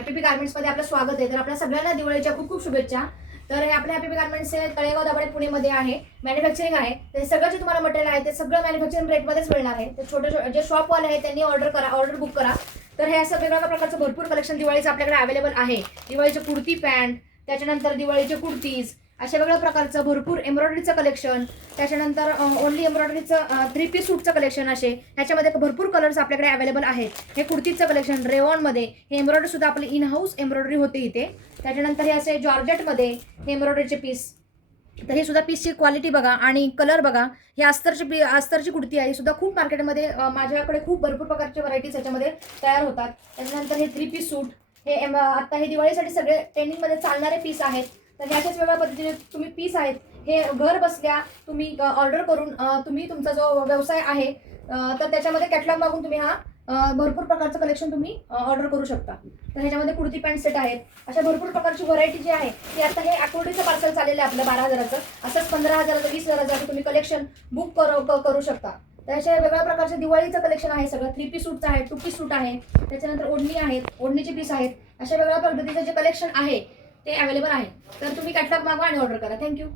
Happy गार्मेंट्समध्ये आपलं स्वागत आहे. तर आपल्या सगळ्यांना दिवाळीच्या खूप खूप शुभेच्छा. तर हे आपल्या हॅपीपी गार्मेंट्स हे तळेगाव दाभाडे पुणेमध्ये आहे. मॅन्युफॅक्चरिंग आहे. ते सगळं जे तुम्हाला मटेरियल आहे ते सगळं मॅन्युफॅक्चरिंग रेटमध्येच मिळणार आहे. ते छोटे जे शॉपवाले आहेत त्यांनी ऑर्डर करा ऑर्डर बुक करा. तर हे असं वेगवेगळ्या प्रकारचं भरपूर कलेक्शन दिवाळीचं आपल्याकडे अवेलेबल आहे. दिवाळीचे कुर्ती पॅन्ट त्याच्यानंतर दिवाळीचे कुर्तीज अशा वेगळ्या प्रकारचं भरपूर एम्ब्रॉयडरीचं कलेक्शन त्याच्यानंतर ओनली एम्ब्रॉयडरीचं थ्री पीस सूटचं कलेक्शन असे. ह्याच्यामध्ये भरपूर कलर्स आपल्याकडे अवेलेबल आहेत. हे कुर्तीचं कलेक्शन रेवॉनमध्ये हे एम्ब्रॉयडरी सुद्धा आपली इन हाऊस एम्ब्रॉयडरी होते इथे. त्याच्यानंतर हे असे जॉर्जेटमध्ये हे एम्ब्रॉयडरीचे पीस तर हे सुद्धा पीसची क्वालिटी बघा आणि कलर बघा. ही अस्तरची पी अस्तरची कुर्ती आहे. ही सुद्धा खूप मार्केटमध्ये माझ्याकडे खूप भरपूर प्रकारचे व्हरायटीज ह्याच्यामध्ये तयार होतात. त्याच्यानंतर हे थ्री पीस सूट हे एम- आत्ता हे दिवाळीसाठी सगळे ट्रेंडिंगमध्ये चालणारे पीस आहेत. तर अशाच वेगळ्या पद्धतीने तुम्ही पीस आहेत हे घर बसल्या तुम्ही ऑर्डर करून तुम्ही तुमचा जो व्यवसाय आहे तर त्याच्यामध्ये कॅटलॉग मागून तुम्ही हा भरपूर प्रकारचं कलेक्शन तुम्ही ऑर्डर करू शकता. तर ह्याच्यामध्ये कुर्ती पॅन्ट सेट आहेत अशा भरपूर प्रकारची व्हरायटी जी आहे ती आता हे आठवडीचं पार्सल चाललेलं आहे आपलं बारा हजाराचं असंच पंधरा हजाराचं वीस हजाराचं तुम्ही कलेक्शन बुक करू क- करू शकता. तर अशा वेगळ्या प्रकारचे दिवाळीचं कलेक्शन आहे सगळं थ्री पीस सूटचं आहे टू पीस सूट आहे त्याच्यानंतर ओढणी आहेत ओढणीचे पीस आहेत अशा वेगळ्या पद्धतीचं जे कलेक्शन आहे ते अवेलेबल आहे. तर तुम्ही कॅटलॉग मागवा आणि ऑर्डर करा. थँक्यू